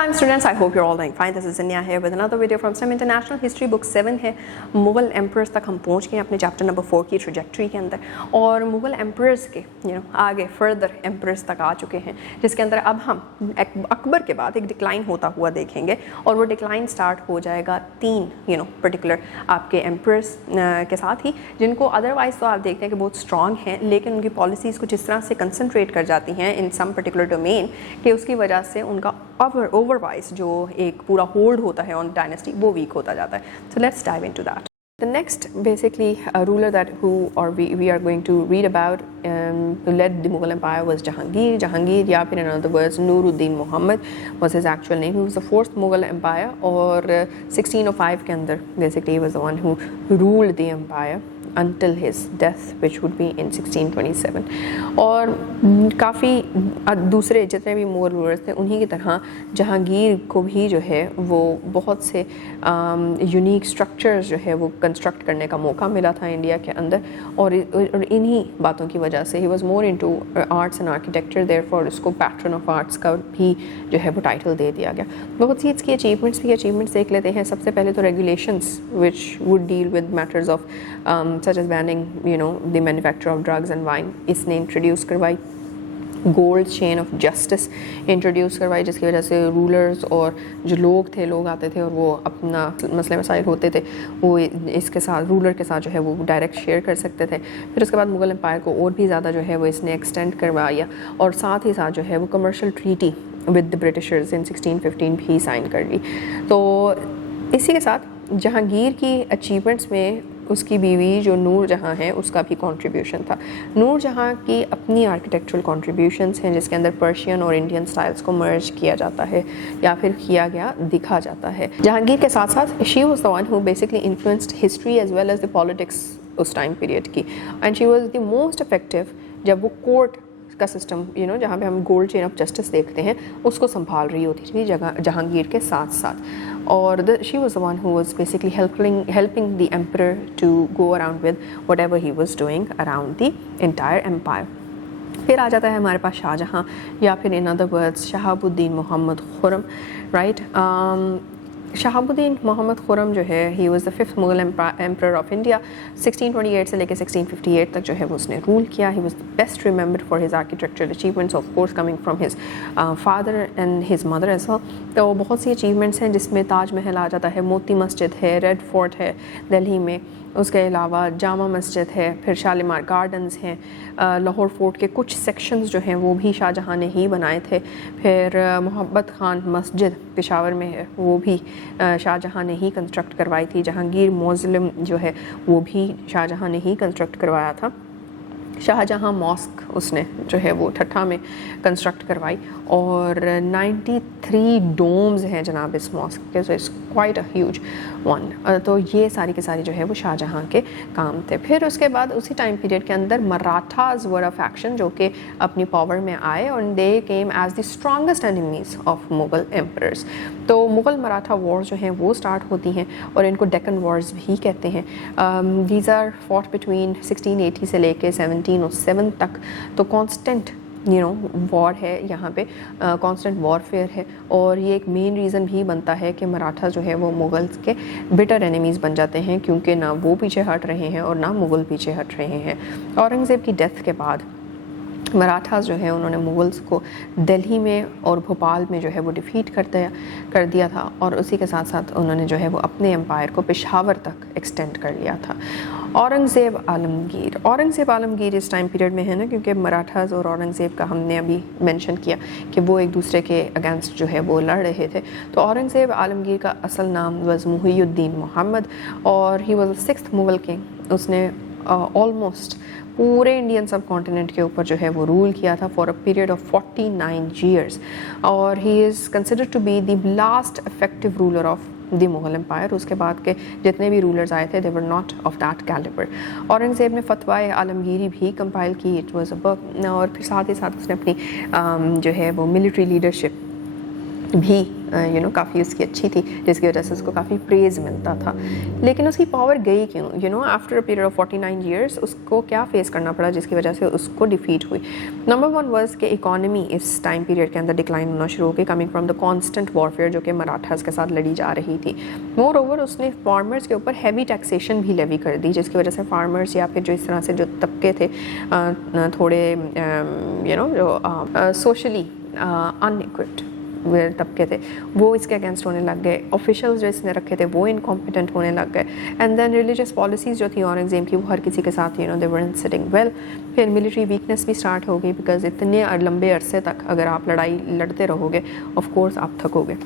Fine students, I hope you're all doing fine. This is Zania here with another video from STEM International. History book 7 है. Mughal emperors तक हम पहुंच गए अपने chapter number 4 की trajectory के अंदर, और मुगल एम्परर्स के आगे फर्दर एम्परर्स तक आ चुके हैं, जिसके अंदर अब हम अकबर के बाद एक डिक्लाइन होता हुआ देखेंगे, और वो डिक्लाइन स्टार्ट हो जाएगा 3 पर्टिकुलर आपके एम्परर्स के साथ ही, जिनको अदरवाइज तो आप देखते हैं कि बहुत स्ट्रॉन्ग हैं, लेकिन उनकी पॉलिसीज़ कुछ इस तरह से कंसनट्रेट कर जाती हैं इन सम पर्टिकुलर डोमेन कि उसकी वजह से उनका ओवरवाइज जो एक पूरा होल्ड होता है ऑन डायनेस्टी वो वीक होता जाता है. So let's dive into that. The next basically ruler that we are going to read about who led the Mughal Empire was Jahangir. Jahangir, या फिर in other words Nuruddin Muhammad was his actual name. He was the fourth Mughal Empire, और 1605 के अंदर basically he was the one who ruled the empire until his death, which would be in 1627. और काफ़ी दूसरे जितने भी Mughal rulers थे उन्हीं की तरह जहांगीर को भी जो है वो बहुत से यूनिक स्ट्रक्चर्स जो है वो कंस्ट्रक्ट करने का मौका मिला था इंडिया के अंदर, और इन्हीं बातों की वजह से he was more into arts and architecture, therefore उसको पैट्रन ऑफ आर्ट्स का भी जो है वो टाइटल दे दिया गया. बहुत सी इसकी अचीवमेंट्स देख लेते हैं. सबसे पहले तो regulations which would deal with matters of such as banning the manufacture of drugs and wine. इसने इंट्रोड्यूस करवाई. Gold chain of justice introduce करवाई, जिसकी वजह से रूलर्स और जो लोग आते थे और वो अपना मसले मसाइल होते थे वो इसके साथ रूलर के साथ जो है वो डायरेक्ट शेयर कर सकते थे. फिर उसके बाद मुगल एम्पायर को और भी ज़्यादा जो है वो इसने एक्सटेंड करवाया, और साथ ही साथ जो है वो commercial treaty with the Britishers इन 1615 भी साइन कर ली. तो इसी के साथ जहांगीर की अचीवमेंट्स में उसकी बीवी जो नूर जहाँ है उसका भी कंट्रीब्यूशन था. नूर जहाँ की अपनी आर्किटेक्चरल कंट्रीब्यूशंस हैं, जिसके अंदर पर्शियन और इंडियन स्टाइल्स को मर्ज किया जाता है या फिर किया गया दिखा जाता है. जहांगीर के साथ साथ she was the one who basically influenced history as well as the politics उस टाइम पीरियड की, and she was the most effective जब वो कोर्ट का सिस्टम जहाँ पे हम गोल्ड चेन ऑफ जस्टिस देखते हैं उसको संभाल रही होती थी जहांगीर के साथ साथ. और she was the one who was basically helping the emperor to go around with whatever he was doing around the entire empire. फिर आ जाता है हमारे पास शाहजहाँ, या फिर in other words Shahabuddin Mohammad Khurram, right. Shahabuddin Mohammad Khurram जो है he was the fifth Mughal emperor of India. 1628 से लेकर 1658 तक जो है वो उसने रूल किया. He was the best remembered for his architectural achievements, of course coming from his father and his mother as well. तो बहुत सी अचीवमेंट्स हैं जिसमें ताज महल आ जाता है, मोती मस्जिद है, रेड फोर्ट है दिल्ली में, उसके अलावा जामा मस्जिद है, फिर शालीमार गार्डन्स हैं, लाहौर फोर्ट के कुछ सेक्शंस जो हैं वो भी शाहजहाँ ने ही बनाए थे. फिर मोहब्बत खान मस्जिद पेशावर में है, वो भी शाहजहाँ ने ही कंस्ट्रक्ट करवाई थी. जहांगीर मौज़िलम जो है वो भी शाहजहाँ ने ही कंस्ट्रक्ट करवाया था. शाहजहाँ मॉस्क उसने जो है वो ठट्ठा में कंस्ट्रक्ट करवाई, और 93 डोम्स हैं जनाब इस मॉस्क के, so it's quite a huge one. तो ये सारी के सारी जो है वो शाहजहाँ के काम थे. फिर उसके बाद उसी टाइम पीरियड के अंदर मराठाज वर अ फैक्शन जो कि अपनी पावर में आए, और they came as the strongest enemies of Mughal emperors. तो मुगल मराठा वॉर्स जो हैं वो स्टार्ट होती हैं, और इनको डेक्कन वॉर्स भी कहते हैं. दीज आर फॉट बिटवीन 1680 से लेके 1707 तक. तो कांस्टेंट वॉर है यहाँ पे, कांस्टेंट वॉरफेयर है, और ये एक मेन रीज़न भी बनता है कि मराठा जो है वो मुगल्स के बिटर एनिमीज़ बन जाते हैं, क्योंकि ना वो पीछे हट रहे हैं और ना मुगल पीछे हट रहे हैं. औरंगज़ेब की डेथ के बाद मराठास जो है उन्होंने मुगल्स को दिल्ली में और भोपाल में जो है वो डिफ़ीट कर दिया था, और उसी के साथ साथ उन्होंने जो है वो अपने एम्पायर को पेशावर तक एक्सटेंड कर लिया था. औरंगज़ेब आलमगीर इस टाइम पीरियड में है ना, क्योंकि मराठास और औरंगज़ेब का हमने अभी मेंशन किया कि वो एक दूसरे के अगेंस्ट जो है वो लड़ रहे थे. तो औरंगज़ेब आलमगीर का असल नाम वज़ मुहीउद्दीन मोहम्मद, और he was the sixth Mughal king. उसने ऑलमोस्ट पूरे इंडियन सब कॉन्टिनेंट के ऊपर जो है वो रूल किया था for a period of 49 years, और he is considered to be the last effective ruler of the Mughal empire. उसके बाद के जितने भी रूलर्स आए थे they were not of that calibre. Aurangzeb ने फतवाए आलमगीरी भी कंपाइल की, इट वाज अ बुक, और फिर साथ ही साथ उसने अपनी जो है वो मिलिट्री लीडरशिप भी काफ़ी उसकी अच्छी थी, जिसकी वजह से उसको काफ़ी प्रेज़ मिलता था। लेकिन उसकी पावर गई क्यों? After a period of 49 years उसको क्या फेस करना पड़ा जिसकी वजह से उसको डिफीट हुई? नंबर 1 वाज कि इकॉनमी इस टाइम पीरियड के अंदर डिक्लाइन होना शुरू हो गई, coming from the constant warfare जो कि मराठास के साथ लड़ी जा रही थी। मोर ओवर उसने फार्मर्स के ऊपर हैवी टैक्सेशन भी लेवी कर दी, जिसकी वजह से फार्मर्स या फिर जो इस तरह से जो तबके थे थोड़े जो सोशली अनइक्विप्ड तबके थे वो इसके अगेंस्ट होने लग गए। ऑफिशियल्स जो इसने रखे थे वो इनकॉम्पिटेंट होने लग गए। एंड देन रिलीजियस पॉलिसीज़ जो थी औरंगज़ेब की वो हर किसी के साथ दे weren't sitting well। फिर मिलिट्री वीकनेस भी स्टार्ट हो गई, बिकॉज इतने लंबे अरसे तक अगर आप लड़ाई लड़ते रहोगे ऑफ कोर्स आप थकोगे।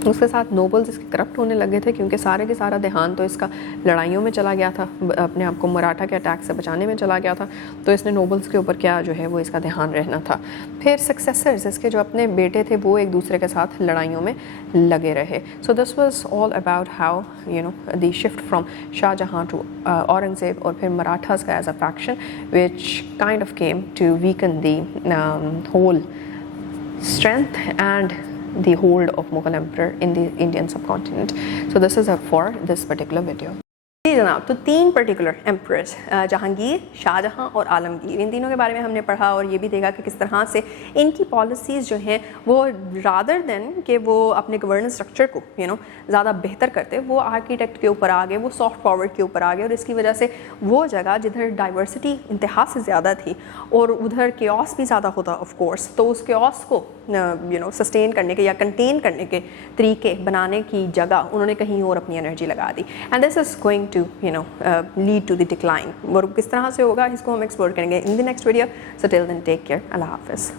उसके साथ नोबल्स इसके करप्ट होने लगे थे, क्योंकि सारे के सारा ध्यान तो इसका लड़ाइयों में चला गया था, अपने आप को मराठा के अटैक से बचाने में चला गया था, तो इसने नोबल्स के ऊपर क्या जो है वो इसका ध्यान रहना था। फिर सक्सेसर्स इसके जो अपने बेटे थे वो एक दूसरे के साथ लड़ाइयों में लगे रहे। So this was all about how the shift from Shah Jahan to Aurangzeb और फिर मराठास का as a faction which kind of came to weaken the whole strength and the hold of Mughal emperor in the Indian subcontinent. So this is for this particular video. जी जनाब, तो 3 particular emperors Jahangir, Shahjahan और आलमगीर, इन तीनों के बारे में हमने पढ़ा और ये भी देखा कि किस तरह से इनकी पॉलिसीज़ जो हैं वो रादर देन कि वो अपने गवर्नेंस स्ट्रक्चर को ज़्यादा बेहतर करते, वो आर्किटेक्ट के ऊपर आ गए, वो सॉफ्ट पावर के ऊपर आ गए, और इसकी वजह से वो जगह जिधर डाइवर्सिटी इंतहा से ज़्यादा थी और उधर केओस भी ज़्यादा होता ऑफ कोर्स, तो उस केओस को सस्टेन करने के या कंटेन करने के तरीके बनाने की जगह उन्होंने कहीं और अपनी एनर्जी लगा दी। And this is going to lead to the decline. और किस तरह से होगा इसको हम एक्सप्लोर करेंगे in the next video. So till then take care, अल्लाह हाफिज़।